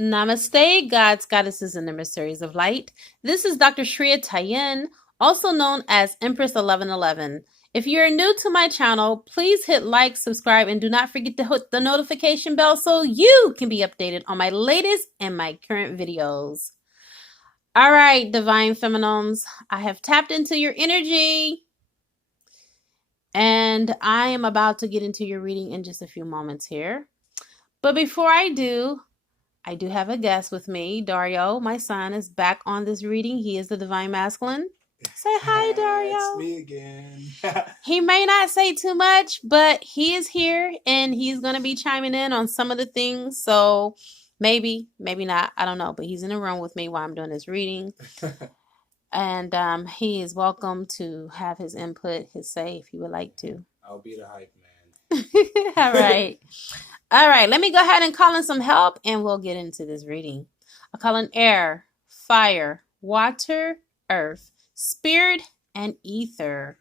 Namaste, gods, goddesses, and emissaries of light. This is Dr. Shreya Tayen, also known as Empress 1111. If you're new to my channel, please hit like, subscribe, and do not forget to hit the notification bell so you can be updated on my latest and my current videos. All right, Divine Feminines, I have tapped into your energy, and I am about to get into your reading in just a few moments here. But before I do have a guest with me. Dario, my son, is back on this reading. He is the Divine Masculine. Say hi, Dario. It's me again. He may not say too much, but he is here and he's going to be chiming in on some of the things. So maybe not. I don't know. But he's in the room with me while I'm doing this reading. And he is welcome to have his input, his say, if he would like to. I'll be the hype man. All right. All right, let me go ahead and call in some help and we'll get into this reading. I'll call in air, fire, water, earth, spirit, and ether.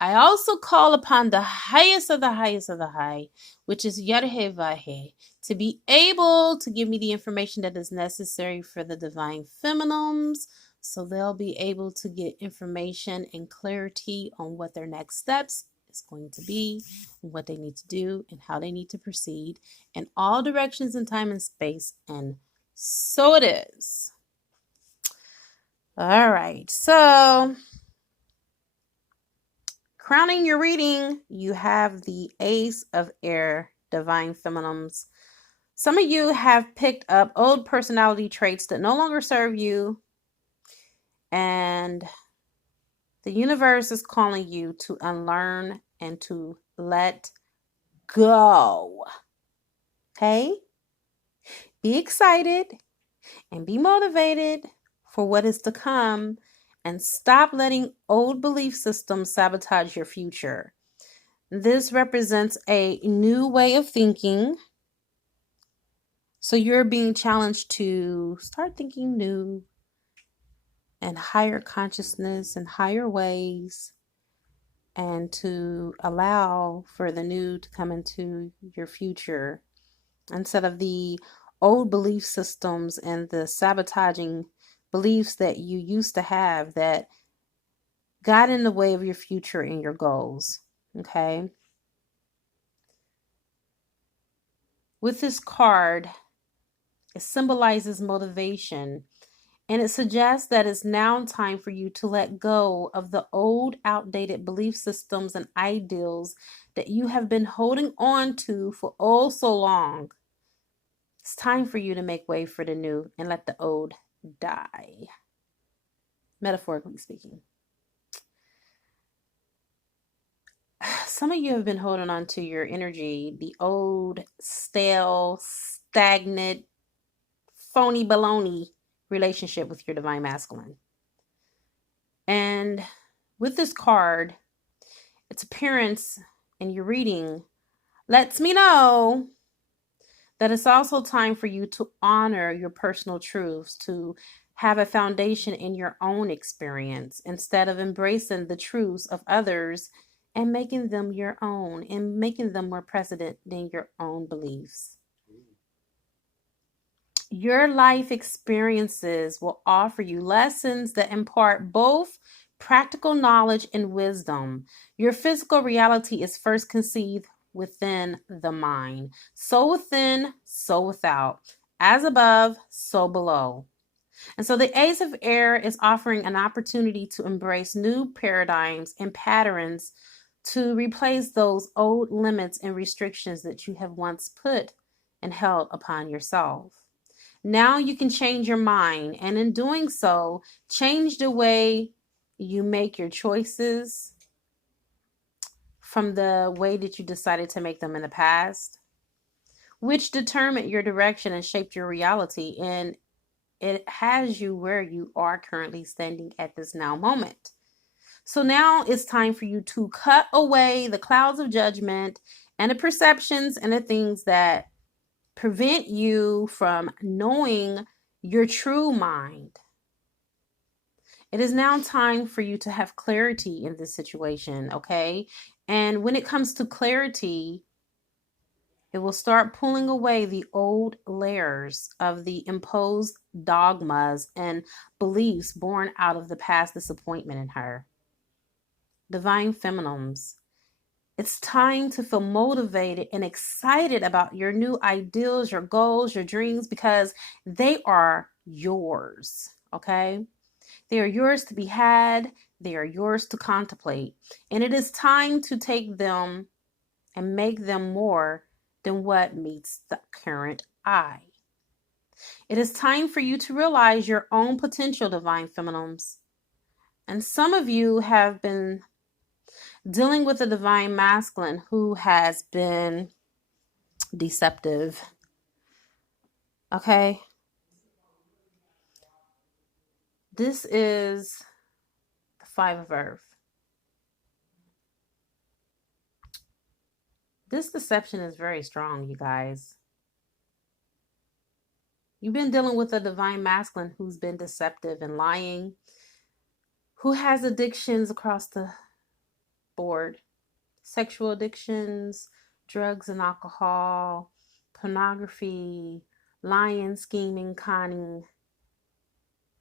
I also call upon the highest of the highest of the high, which is Yarhe-Vahe, to be able to give me the information that is necessary for the Divine Feminines, so they'll be able to get information and clarity on what their next steps is going to be, what they need to do, and how they need to proceed in all directions in time and space. And so it is. All right. So, crowning your reading, you have the Ace of Air, Divine Feminines. Some of you have picked up old personality traits that no longer serve you, and the universe is calling you to unlearn and to let go. Okay? Be excited and be motivated for what is to come, and stop letting old belief systems sabotage your future. This represents a new way of thinking. So you're being challenged to start thinking new and higher consciousness and higher ways, and to allow for the new to come into your future instead of the old belief systems and the sabotaging beliefs that you used to have that got in the way of your future and your goals. Okay. With this card, it symbolizes motivation. And it suggests that it's now time for you to let go of the old, outdated belief systems and ideals that you have been holding on to for oh so long. It's time for you to make way for the new and let the old die. Metaphorically speaking. Some of you have been holding on to your energy, the old, stale, stagnant, phony baloney relationship with your Divine Masculine. And with this card, its appearance in your reading lets me know that it's also time for you to honor your personal truths, to have a foundation in your own experience instead of embracing the truths of others and making them your own and making them more precedent than your own beliefs. Your life experiences will offer you lessons that impart both practical knowledge and wisdom. Your physical reality is first conceived within the mind. So within, so without. As above, so below. And so the Ace of Air is offering an opportunity to embrace new paradigms and patterns to replace those old limits and restrictions that you have once put and held upon yourself. Now you can change your mind, and in doing so, change the way you make your choices from the way that you decided to make them in the past, which determined your direction and shaped your reality, and it has you where you are currently standing at this now moment. So now it's time for you to cut away the clouds of judgment and the perceptions and the things that prevent you from knowing your true mind. It is now time for you to have clarity in this situation, okay? And when it comes to clarity, It will start pulling away the old layers of the imposed dogmas and beliefs born out of the past disappointment in her. Divine Feminines, it's time to feel motivated and excited about your new ideals, your goals, your dreams, because they are yours, okay? They are yours to be had. They are yours to contemplate. And it is time to take them and make them more than what meets the current eye. It is time for you to realize your own potential, Divine Feminines. And some of you have been dealing with a Divine Masculine who has been deceptive. Okay? This is the Five of Earth. This deception is very strong, you guys. You've been dealing with a Divine Masculine who's been deceptive and lying, who has addictions across the board. Sexual addictions, drugs and alcohol, pornography, lying, scheming, conning,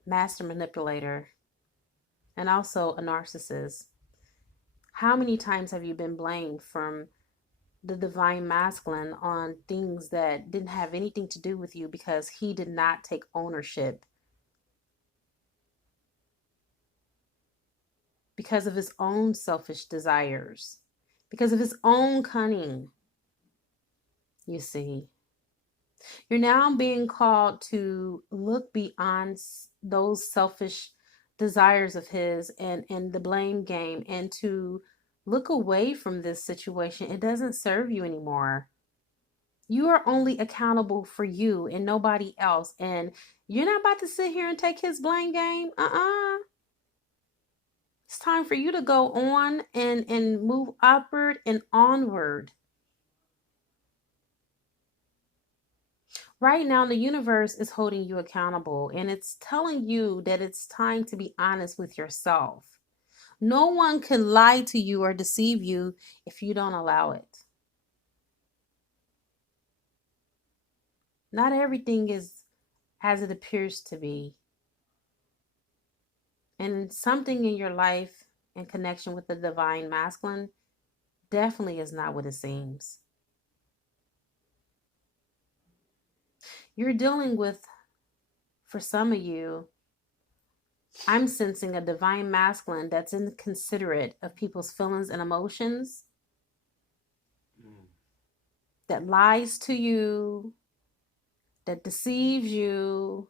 master manipulator, and also a narcissist. How many times have you been blamed from the Divine Masculine on things that didn't have anything to do with you because he did not take ownership? Because of his own selfish desires, because of his own cunning. You see, you're now being called to look beyond those selfish desires of his and the blame game, and to look away from this situation. It doesn't serve you anymore. You are only accountable for you and nobody else. And you're not about to sit here and take his blame game. It's time for you to go on and move upward and onward. Right now, the universe is holding you accountable, and it's telling you that it's time to be honest with yourself. No one can lie to you or deceive you if you don't allow it. Not everything is as it appears to be. And something in your life in connection with the Divine Masculine definitely is not what it seems. You're dealing with, for some of you, I'm sensing a Divine Masculine that's inconsiderate of people's feelings and emotions, that lies to you, that deceives you.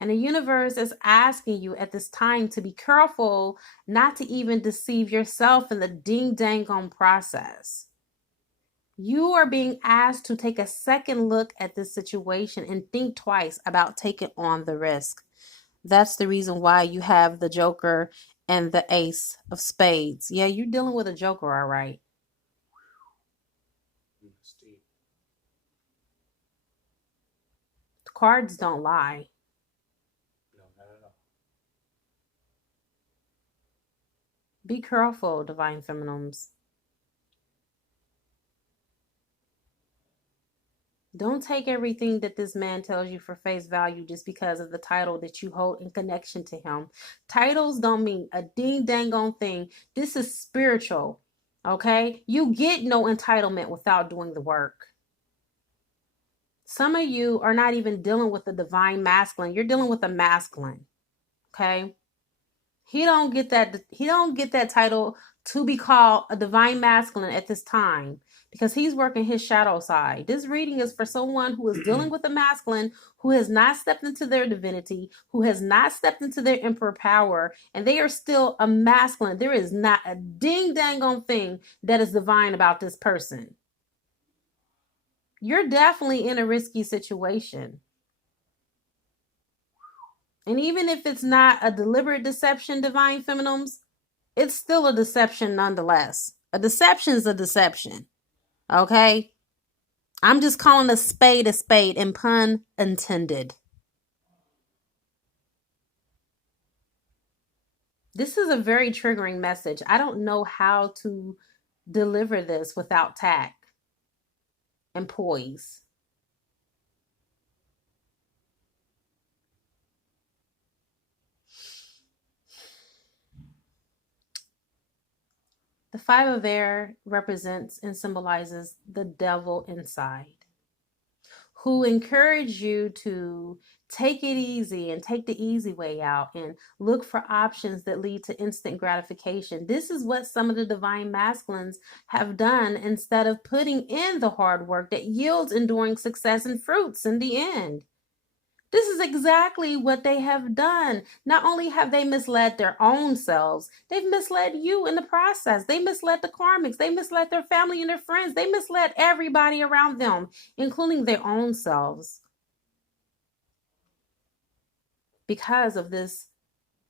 And the universe is asking you at this time to be careful not to even deceive yourself in the ding-dang-on process. You are being asked to take a second look at this situation and think twice about taking on the risk. That's the reason why you have the Joker and the Ace of Spades. Yeah, you're dealing with a Joker, all right. The cards don't lie. No, not at all. Be careful, Divine Feminines. Don't take everything that this man tells you for face value just because of the title that you hold in connection to him. Titles don't mean a ding-dang-on thing. This is spiritual, okay? You get no entitlement without doing the work. Some of you are not even dealing with the Divine Masculine. You're dealing with a masculine, okay? He don't get that title to be called a Divine Masculine at this time, because he's working his shadow side. This reading is for someone who is dealing with a masculine who has not stepped into their divinity, who has not stepped into their emperor power, and they are still a masculine. There is not a ding-dang-on thing that is divine about this person. You're definitely in a risky situation. And even if it's not a deliberate deception, Divine Feminines, it's still a deception nonetheless. A deception is a deception. Okay? I'm just calling a spade, and pun intended. This is a very triggering message. I don't know how to deliver this without tact. and poise. The five of air represents and symbolizes the devil inside, who encourage you to take it easy and take the easy way out and look for options that lead to instant gratification. This is what some of the divine masculines have done instead of putting in the hard work that yields enduring success and fruits in the end. This is exactly what they have done. Not only have they misled their own selves, they've misled you in the process. They misled the karmics. They misled their family and their friends. They misled everybody around them, including their own selves, because of this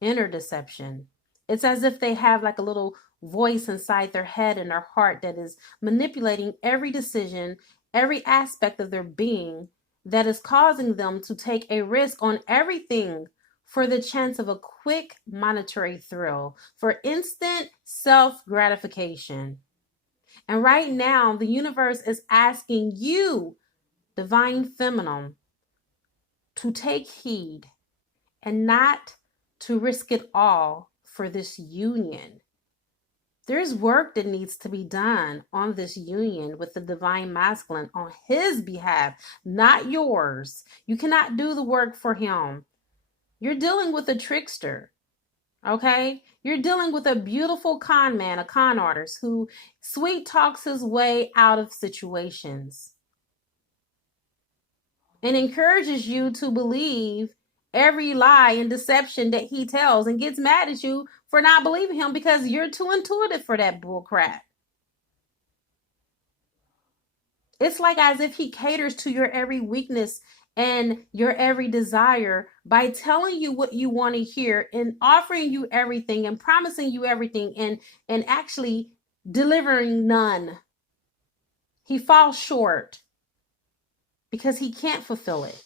inner deception. It's as if they have like a little voice inside their head and their heart that is manipulating every decision, every aspect of their being, that is causing them to take a risk on everything for the chance of a quick monetary thrill, for instant self-gratification. And right now, the universe is asking you, divine feminine, to take heed and not to risk it all for this union. There's work that needs to be done on this union with the divine masculine on his behalf, not yours. You cannot do the work for him. You're dealing with a trickster, okay? You're dealing with a beautiful con man, a con artist who sweet talks his way out of situations and encourages you to believe every lie and deception that he tells, and gets mad at you for not believing him because you're too intuitive for that bull crap. It's like as if he caters to your every weakness and your every desire by telling you what you want to hear and offering you everything and promising you everything and actually delivering none. He falls short because he can't fulfill it.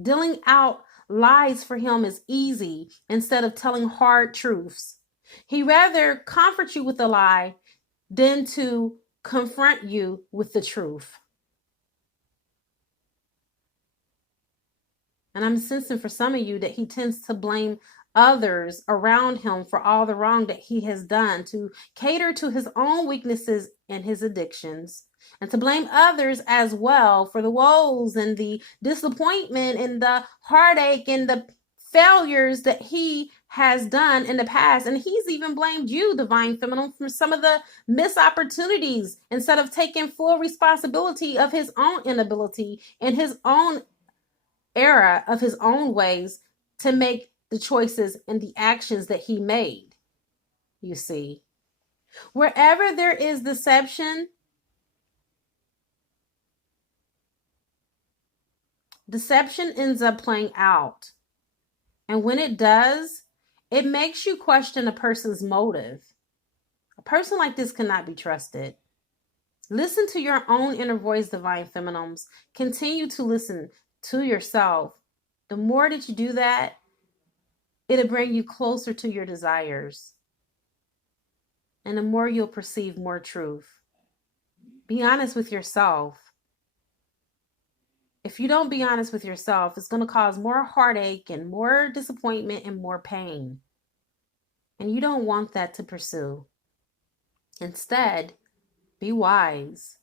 Dealing out lies for him is easy instead of telling hard truths. He rather comfort you with a lie than to confront you with the truth. And I'm sensing for some of you that he tends to blame others around him for all the wrong that he has done, to cater to his own weaknesses and his addictions, and to blame others as well for the woes and the disappointment and the heartache and the failures that he has done in the past. And he's even blamed you, divine feminine, for some of the missed opportunities instead of taking full responsibility of his own inability and his own era of his own ways to make the choices and the actions that he made. You see, wherever there is deception, deception ends up playing out. And when it does, it makes you question a person's motive. A person like this cannot be trusted. Listen to your own inner voice, divine feminines. Continue to listen to yourself. The more that you do that, it'll bring you closer to your desires. And the more you'll perceive more truth. Be honest with yourself. If you don't be honest with yourself, it's going to cause more heartache and more disappointment and more pain. And you don't want that to pursue. Instead, be wise.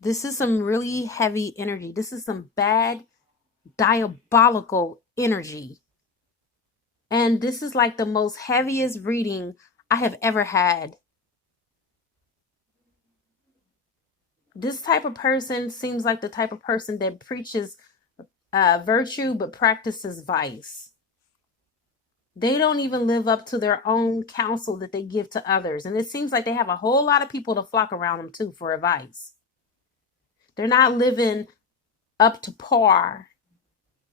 This is some really heavy energy. This is some bad, diabolical energy. And this is like the most heaviest reading I have ever had. This type of person seems like the type of person that preaches virtue but practices vice. They don't even live up to their own counsel that they give to others. And it seems like they have a whole lot of people to flock around them too for advice. They're not living up to par.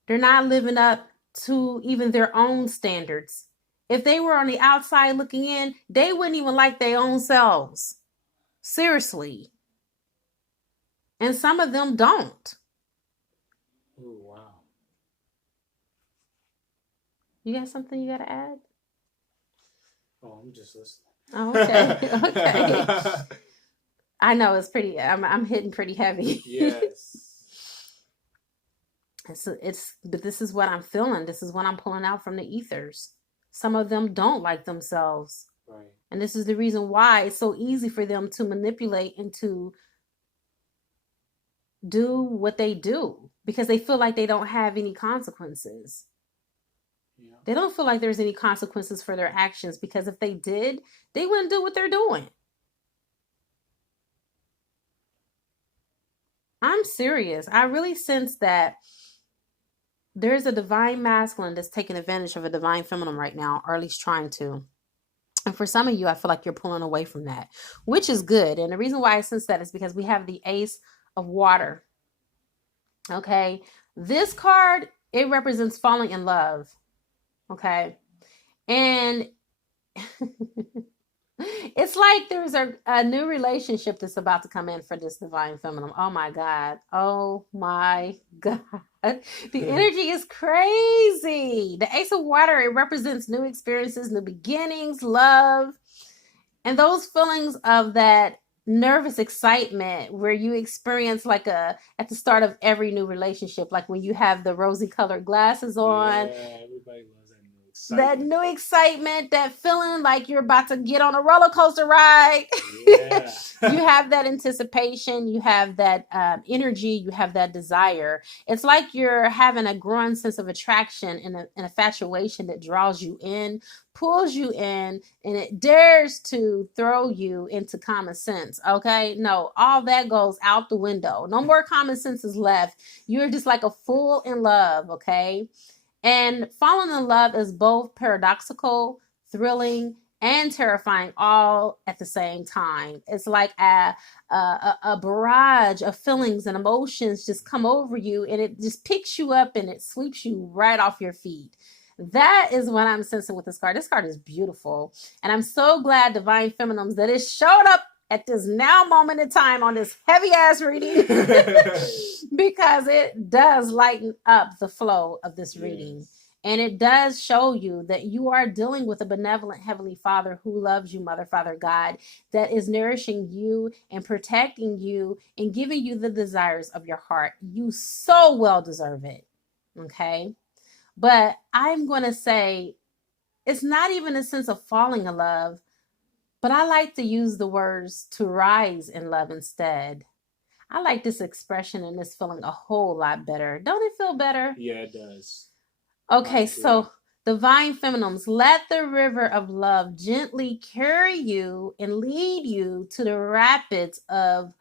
They're not living up to even their own standards. If they were on the outside looking in, they wouldn't even like their own selves. Seriously. And some of them don't. Oh, wow. You got something you got to add? Oh, I'm just listening. Okay. Okay. I know it's pretty. I'm hitting pretty heavy. Yes. But this is what I'm feeling. This is what I'm pulling out from the ethers. Some of them don't like themselves. Right. And this is the reason why it's so easy for them to manipulate and to do what they do, because they feel like they don't have any consequences. Yeah. They don't feel like there's any consequences for their actions, because if they did, they wouldn't do what they're doing. I'm serious. I really sense that there's a divine masculine that's taking advantage of a divine feminine right now, or at least trying to. And for some of you, I feel like you're pulling away from that, which is good. And the reason why I sense that is because we have the Ace of Water. Okay. This card, it represents falling in love. Okay. And it's like there's a new relationship that's about to come in for this divine feminine. Oh my God. Oh my God. The energy is crazy. The Ace of Water, it represents new experiences, new beginnings, love, and those feelings of that nervous excitement where you experience like at the start of every new relationship, like when you have the rosy colored glasses on. Yeah, everybody loves that new excitement. That new excitement, that feeling like you're about to get on a roller coaster ride. Yeah. You have that anticipation, you have that energy, you have that desire. It's like you're having a growing sense of attraction and an infatuation that draws you in, pulls you in, and it dares to throw you into common sense. Okay, no, all that goes out the window. No more common sense is left. You're just like a fool in love. Okay. And falling in love is both paradoxical, thrilling, and terrifying all at the same time. It's like a barrage of feelings and emotions just come over you, and it just picks you up and it sweeps you right off your feet. That is what I'm sensing with this card. This card is beautiful. And I'm so glad, Divine Feminines, that it showed up at this now moment in time on this heavy ass reading, because it does lighten up the flow of this reading. And it does show you that you are dealing with a benevolent Heavenly Father who loves you, Mother, Father, God, that is nourishing you and protecting you and giving you the desires of your heart. You so well deserve it. Okay. But I'm going to say it's not even a sense of falling in love, but I like to use the words to rise in love instead. I like this expression and this feeling a whole lot better. Don't it feel better? Yeah, it does. Okay, so Divine Feminines, let the river of love gently carry you and lead you to the rapids of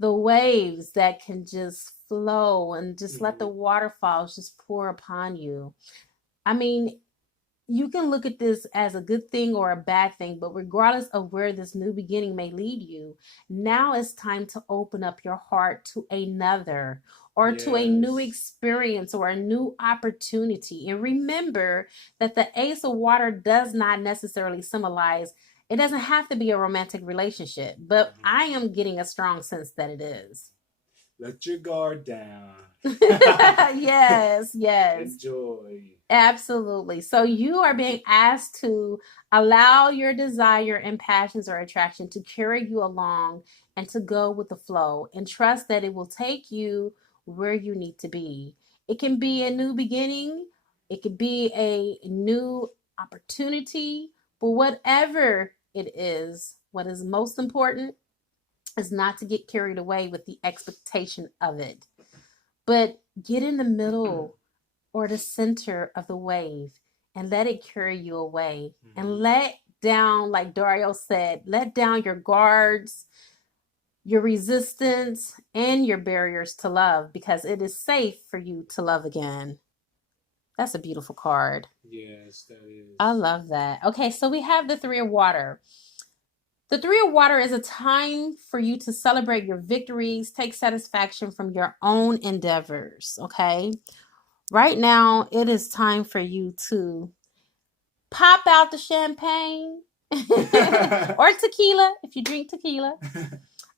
the waves that can just flow, and just let the waterfalls just pour upon you. I mean, you can look at this as a good thing or a bad thing, but regardless of where this new beginning may lead you, now it's time to open up your heart to another, or to a new experience or a new opportunity. And remember that the Ace of Water does not necessarily symbolize, it doesn't have to be a romantic relationship, but I am getting a strong sense that it is. Let your guard down. Yes. Enjoy. Absolutely. So you are being asked to allow your desire and passions or attraction to carry you along and to go with the flow, and trust that it will take you where you need to be. It can be a new beginning. It could be a new opportunity, but whatever it is, what is most important is not to get carried away with the expectation of it, but get in the middle or the center of the wave and let it carry you away. And let down, like Dario said, let down your guards, your resistance, and your barriers to love, because it is safe for you to love again. That's a beautiful card. Yes, that is. I love that. Okay, so we have the Three of Water. The Three of Water is a time for you to celebrate your victories, take satisfaction from your own endeavors, okay? Right now, it is time for you to pop out the champagne or tequila, if you drink tequila.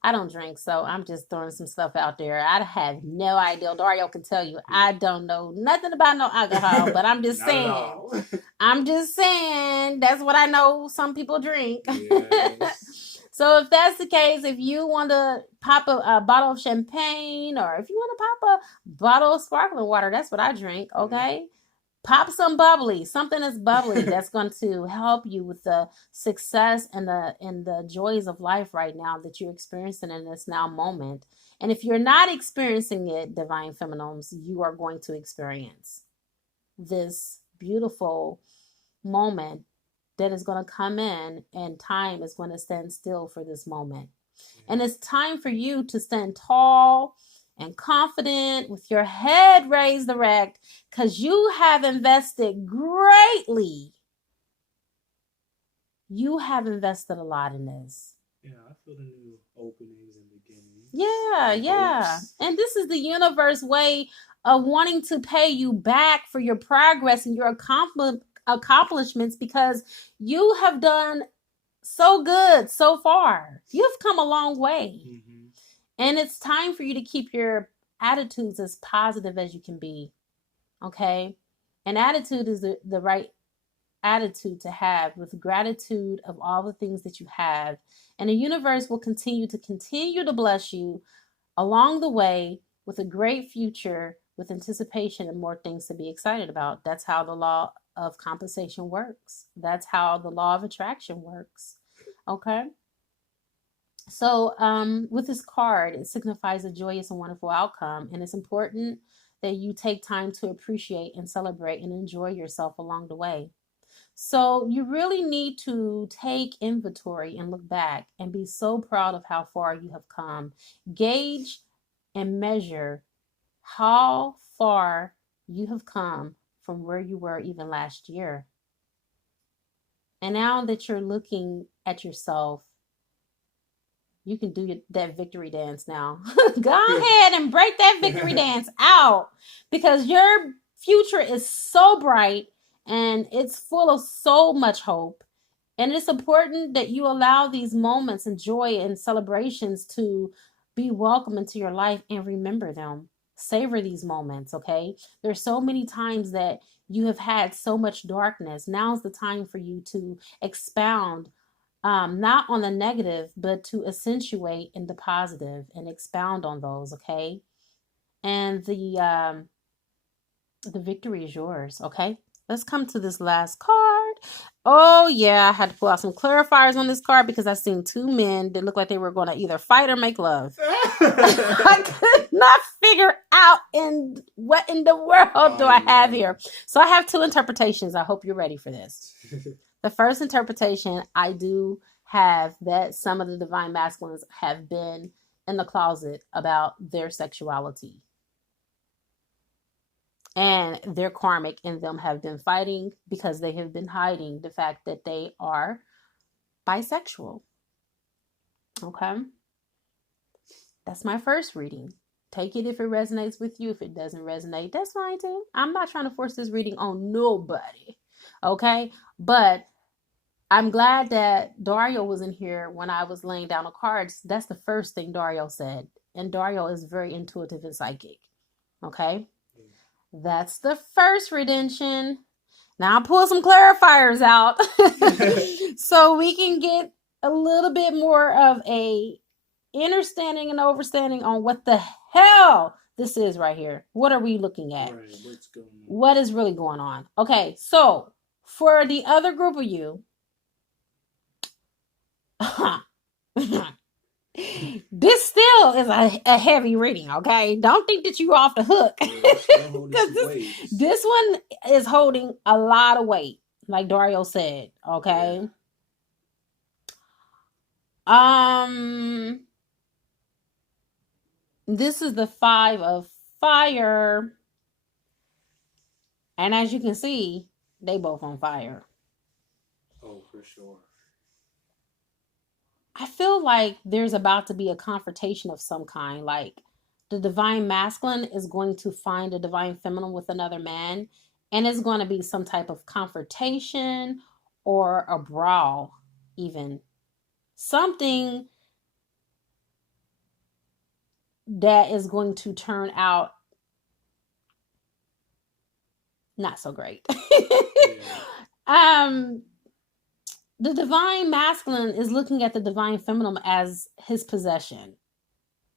I don't drink, so I'm just throwing some stuff out there. I have no idea. Dario can tell you, I don't know nothing about no alcohol, but I'm just Not at saying. all. I'm just saying, that's what I know some people drink. Yes. So if that's the case, if you want to pop a bottle of champagne, or if you want to pop a bottle of sparkling water, that's what I drink, okay? Pop some bubbly, something that's bubbly that's going to help you with the success and the joys of life right now that you're experiencing in this now moment. And if you're not experiencing it, divine feminines, you are going to experience this beautiful moment that is going to come in, and time is going to stand still for this moment. And it's time for you to stand tall and confident with your head raised erect, because you have invested greatly. You have invested a lot in this. Yeah, I feel the new openings and beginnings. Yeah. And this is the universe way of wanting to pay you back for your progress and your accomplishments, because you have done so good so far. You've come a long way. Mm-hmm. And it's time for you to keep your attitudes as positive as you can be. Okay? And attitude is the right attitude to have, with gratitude of all the things that you have. And the universe will continue to bless you along the way with a great future, with anticipation and more things to be excited about. That's how the law of compensation works. That's how the law of attraction works. Okay? So with this card, it signifies a joyous and wonderful outcome. And it's important that you take time to appreciate and celebrate and enjoy yourself along the way. So you really need to take inventory and look back and be so proud of how far you have come. Gauge and measure how far you have come from where you were even last year. And now that you're looking at yourself, you can do that victory dance now. Go ahead and break that victory dance out, because your future is so bright and it's full of so much hope. And it's important that you allow these moments and joy and celebrations to be welcome into your life and remember them. Savor these moments, okay? There's so many times that you have had so much darkness. Now's the time for you to expound, not on the negative, but to accentuate in the positive and expound on those, okay? And the victory is yours, okay? Let's come to this last card. Oh, yeah, I had to pull out some clarifiers on this card because I seen two men that looked like they were going to either fight or make love. I could not figure out what in the world do I have here. So I have two interpretations. I hope you're ready for this. The first interpretation, I do have that some of the divine masculines have been in the closet about their sexuality. And their karmic in them have been fighting because they have been hiding the fact that they are bisexual. Okay? That's my first reading. Take it if it resonates with you. If it doesn't resonate, that's fine too. I'm not trying to force this reading on nobody. Okay? But I'm glad that Dario was in here when I was laying down the cards. That's the first thing Dario said. And Dario is very intuitive and psychic. Okay? That's the first redemption. Now I'll pull some clarifiers out so we can get a little bit more of a understanding and overstanding on what the hell this is right here. What are we looking at? Right, what's going on? What is really going on? Okay, so for the other group of you, this still is a heavy reading, okay? Don't think that you're off the hook. Because this one is holding a lot of weight, like Dario said, okay? Yeah. This is the 5 of fire. And as you can see, they both on fire. Oh, for sure. I feel like there's about to be a confrontation of some kind. Like the divine masculine is going to find a divine feminine with another man, and it's going to be some type of confrontation or a brawl, even. Something that is going to turn out not so great. The divine masculine is looking at the divine feminine as his possession.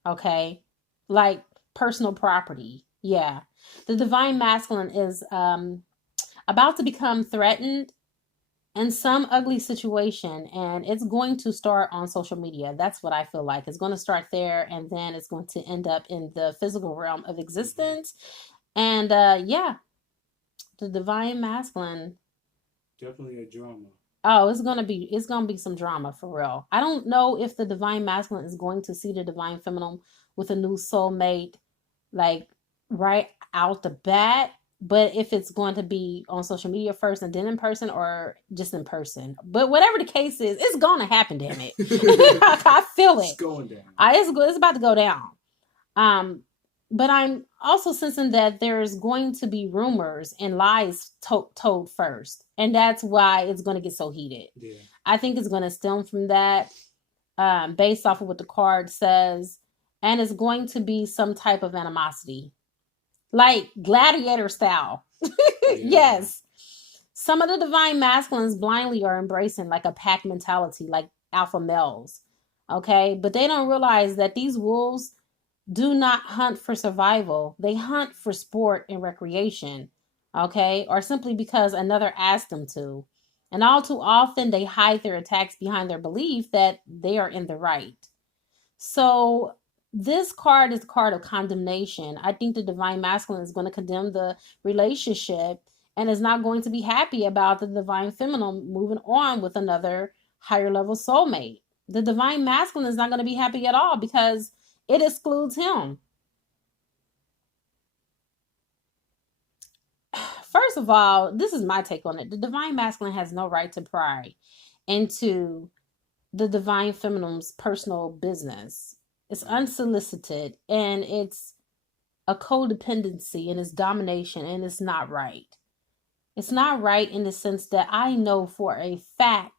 Okay? Like personal property. Yeah. The divine masculine is about to become threatened in some ugly situation, and it's going to start on social media. That's what I feel like. It's going to start there, and then it's going to end up in the physical realm of existence. And yeah, the divine masculine, definitely a drama. oh, it's gonna be some drama for real. I don't know if the divine masculine is going to see the divine feminine with a new soulmate, like right out the bat. But if it's going to be on social media first and then in person, or just in person, but whatever the case is, it's gonna happen. Damn it, I feel it. It's going down. It's about to go down. But I'm also sensing that there's going to be rumors and lies told first. And that's why it's going to get so heated. Yeah. I think it's going to stem from that, based off of what the card says. And it's going to be some type of animosity. Like gladiator style. Yeah. Yes. Some of the divine masculines blindly are embracing like a pack mentality, like alpha males. Okay? But they don't realize that these wolves do not hunt for survival. They hunt for sport and recreation, okay? Or simply because another asked them to. And all too often, they hide their attacks behind their belief that they are in the right. So this card is a card of condemnation. I think the divine masculine is going to condemn the relationship and is not going to be happy about the divine feminine moving on with another higher level soulmate. The divine masculine is not going to be happy at all because it excludes him. First of all, this is my take on it. The divine masculine has no right to pry into the divine feminine's personal business. It's unsolicited, and it's a codependency, and it's domination, and it's not right. It's not right in the sense that I know for a fact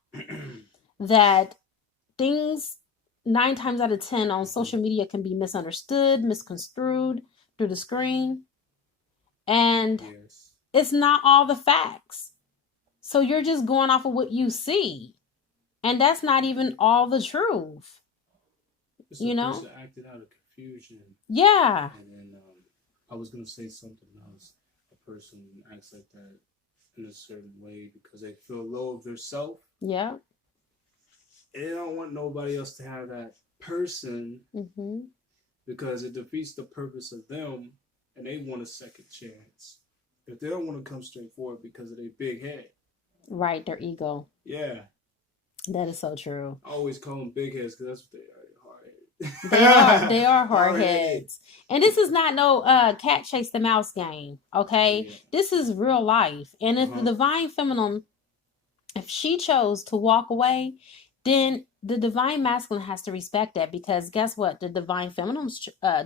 that things 9 times out of 10 on social media can be misunderstood, misconstrued through the screen. And yes, it's not all the facts. So you're just going off of what you see. And that's not even all the truth. It's you know? Person acted out of confusion. Yeah. And then I was going to say something else. A person acts like that in a certain way because they feel low of their self. Yeah. They don't want nobody else to have that person because it defeats the purpose of them, and they want a second chance. If they don't want to come straight forward because of their big head. Right, their ego. Yeah. That is so true. I always call them big heads because that's what they are. They are hard heads. And this is not no cat chase the mouse game, okay? Yeah. This is real life. And if the divine feminine, if she chose to walk away, then the divine masculine has to respect that, because guess what? The divine feminine,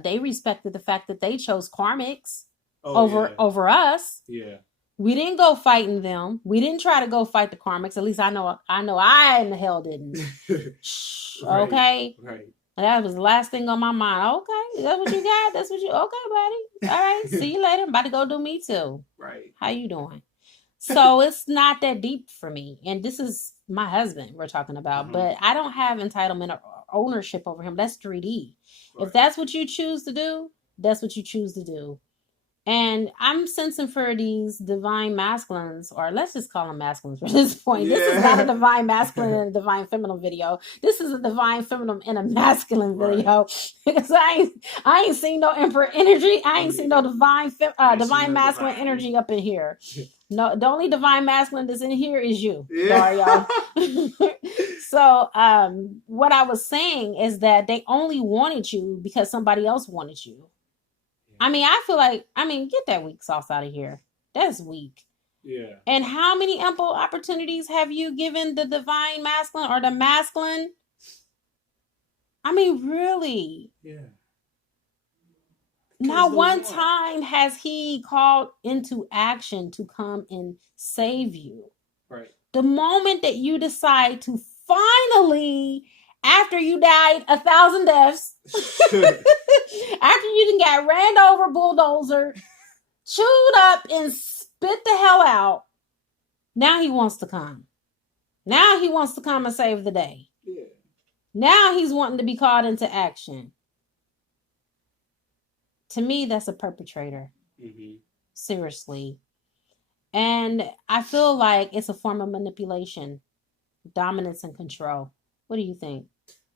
they respected the fact that they chose karmics over us. Yeah. We didn't go fighting them. We didn't try to go fight the karmics. At least I know I in the hell didn't. Right. Okay? Right. That was the last thing on my mind. Okay, that's what you got? That's what you... Okay, buddy. All right, see you later. I'm about to go do me too. Right. How you doing? So it's not that deep for me. And this is my husband we're talking about. But I don't have entitlement or ownership over him. That's 3D. Right. If that's what you choose to do, that's what you choose to do. And I'm sensing for these divine masculines, or let's just call them masculines for this point. Yeah. This is not a divine masculine and a divine feminine video. This is a divine feminine and a masculine video. Right. Because I ain't seen no emperor energy. I ain't seen no divine masculine energy up in here. No, the only divine masculine that's in here is you, Dario. So what I was saying is that they only wanted you because somebody else wanted you. I mean, I feel like, get that weak sauce out of here. That's weak. Yeah. And how many ample opportunities have you given the divine masculine or the masculine? I mean, really? Yeah. Not one time has he called into action to come and save you. Right. The moment that you decide to finally, after you died 1,000 deaths, After you done got ran over, bulldozer, chewed up, and spit the hell out, now he wants to come. Now he wants to come and save the day. Yeah. Now he's wanting to be called into action. To me, that's a perpetrator. Mm-hmm. Seriously. And I feel like it's a form of manipulation, dominance, and control. What do you think?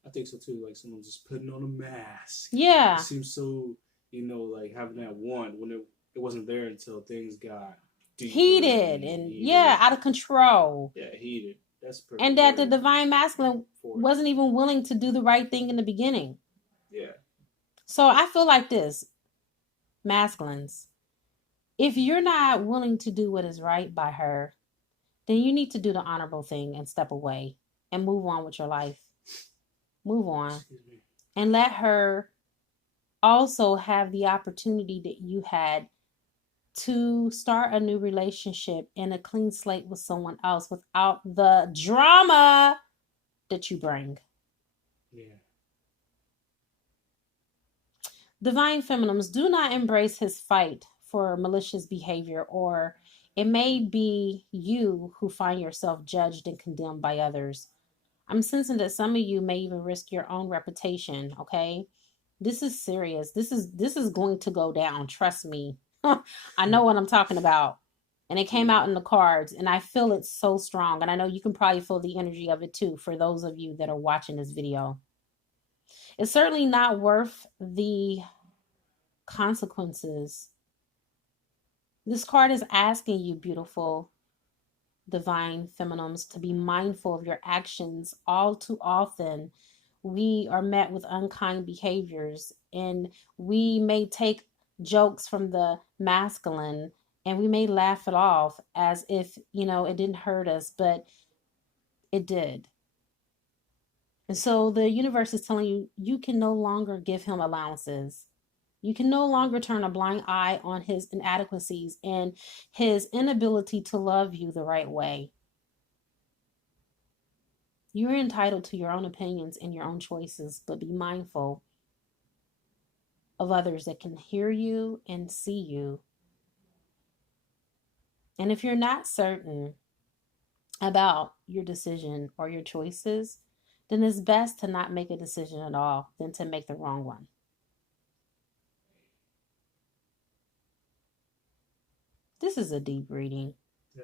I think so too. Like someone just putting on a mask. Yeah. It seems so, like having that one when it wasn't there until things got heated and out of control. Yeah, heated. That's perfect. And that the divine masculine wasn't even willing to do the right thing in the beginning. Yeah. So I feel like this, masculines, if you're not willing to do what is right by her, then you need to do the honorable thing and step away and move on with your life. Move on. And let her also have the opportunity that you had to start a new relationship and a clean slate with someone else without the drama that you bring. Yeah. Divine feminines, do not embrace his fight for malicious behavior, or it may be you who find yourself judged and condemned by others. I'm sensing that some of you may even risk your own reputation, okay? This is serious. This is going to go down. Trust me. I know what I'm talking about. And it came out in the cards, and I feel it so strong. And I know you can probably feel the energy of it too for those of you that are watching this video. It's certainly not worth the consequences. This card is asking you, beautiful divine feminines, to be mindful of your actions. All too often, we are met with unkind behaviors, and we may take jokes from the masculine and we may laugh it off as if, it didn't hurt us, but it did. And so the universe is telling you, you can no longer give him allowances. You can no longer turn a blind eye on his inadequacies and his inability to love you the right way. You're entitled to your own opinions and your own choices, but be mindful of others that can hear you and see you. And if you're not certain about your decision or your choices, then it's best to not make a decision at all than to make the wrong one. This is a deep reading. It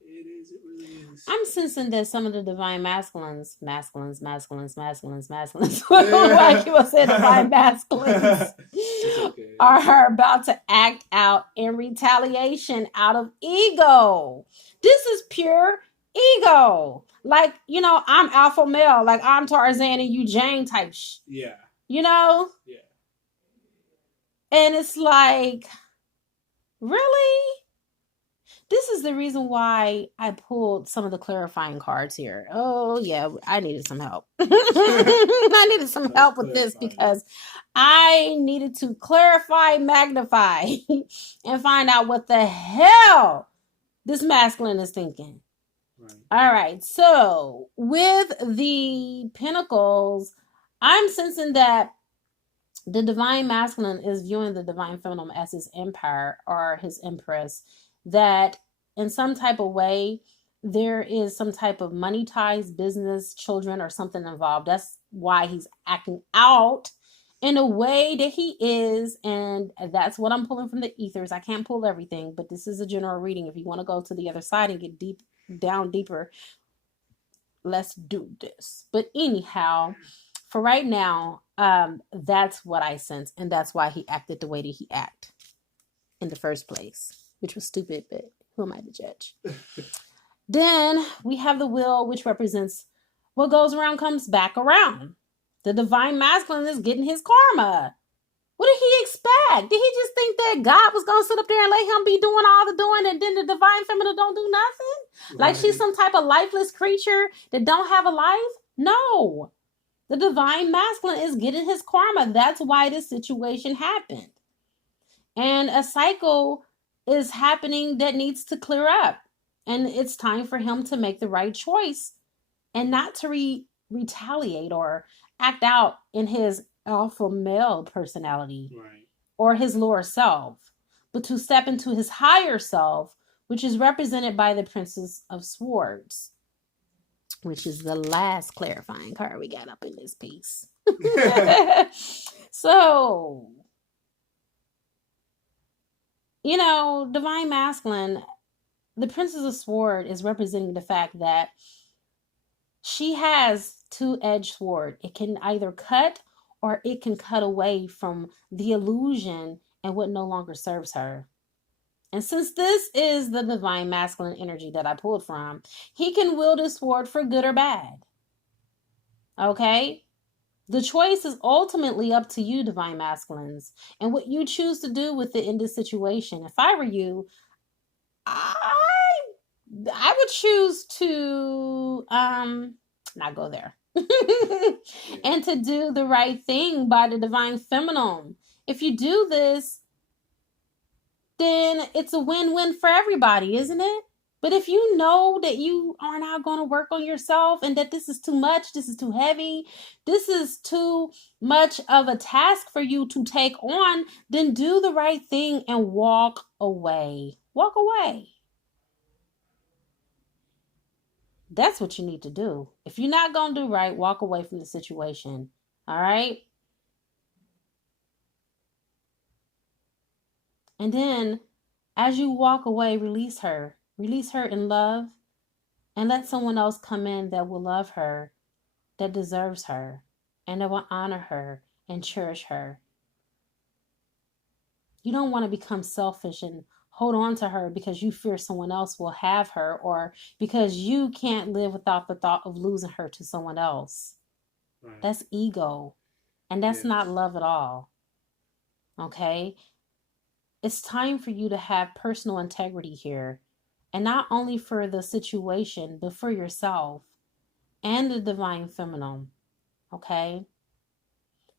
really is. I'm sensing that some of the divine masculines, like you were saying, divine masculines, okay, are about to act out in retaliation out of ego. This is pure ego. Like, I'm alpha male, like I'm Tarzan and you Jane type Yeah. Yeah. And it's like, really? This is the reason why I pulled some of the clarifying cards here. Oh, yeah, I needed some help. I needed some help with this because I needed to clarify, magnify, and find out what the hell this masculine is thinking. Right. All right, so with the pentacles, I'm sensing that the divine masculine is viewing the divine feminine as his empire or his empress, that in some type of way, there is some type of money ties, business, children, or something involved. That's why he's acting out in a way that he is. And that's what I'm pulling from the ethers. I can't pull everything, but this is a general reading. If you want to go to the other side and get down deeper, let's do this. But anyhow, for right now, that's what I sense. And that's why he acted the way that he acted in the first place, which was stupid, but who am I to judge? Then we have the wheel, which represents what goes around comes back around. The divine masculine is getting his karma. What did he expect? Did he just think that God was going to sit up there and let him be doing all the doing, and then the divine feminine don't do nothing? Right. Like she's some type of lifeless creature that don't have a life? No. The divine masculine is getting his karma. That's why this situation happened. And a cycle is happening that needs to clear up. And it's time for him to make the right choice and not to retaliate or act out in his alpha male personality, right, or his lower self, but to step into his higher self, which is represented by the Princess of Swords, which is the last clarifying card we got up in this piece. So, you know, Divine Masculine, the Princess of Swords is representing the fact that she has two-edged sword. It can either cut or it can cut away from the illusion and what no longer serves her. And since this is the Divine Masculine energy that I pulled from, he can wield his sword for good or bad. Okay? The choice is ultimately up to you, Divine Masculines, and what you choose to do with it in this situation. If I were you, I would choose to not go there. And to do the right thing by the Divine Feminine. If you do this, then it's a win-win for everybody, isn't it? But if you know that you are not going to work on yourself and that this is too much, this is too heavy, this is too much of a task for you to take on, then do the right thing and walk away. Walk away. That's what you need to do. If you're not going to do right, walk away from the situation. All right? And then, as you walk away, release her. Release her in love. And let someone else come in that will love her, that deserves her, and that will honor her and cherish her. You don't want to become selfish and hold on to her because you fear someone else will have her, or because you can't live without the thought of losing her to someone else. Right. That's ego. And that's not love at all. Okay? It's time for you to have personal integrity here. And not only for the situation, but for yourself and the Divine Feminine. Okay?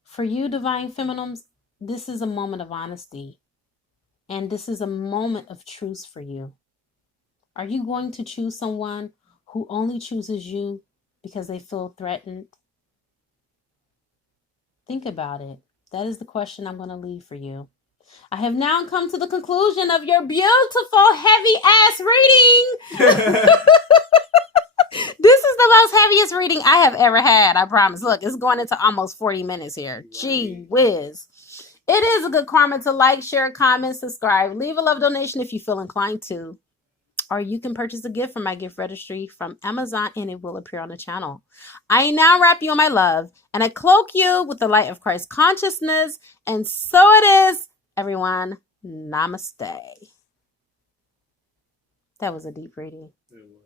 For you, Divine Feminines, this is a moment of honesty. And this is a moment of truth for you. Are you going to choose someone who only chooses you because they feel threatened? Think about it. That is the question I'm going to leave for you. I have now come to the conclusion of your beautiful, heavy-ass reading. This is the most heaviest reading I have ever had, I promise. Look, it's going into almost 40 minutes here. Gee whiz. It is a good karma to like, share, comment, subscribe. Leave a love donation if you feel inclined to. Or you can purchase a gift from my gift registry from Amazon and it will appear on the channel. I now wrap you in my love and I cloak you with the light of Christ consciousness. And so it is, everyone. Namaste. That was a deep reading. It was.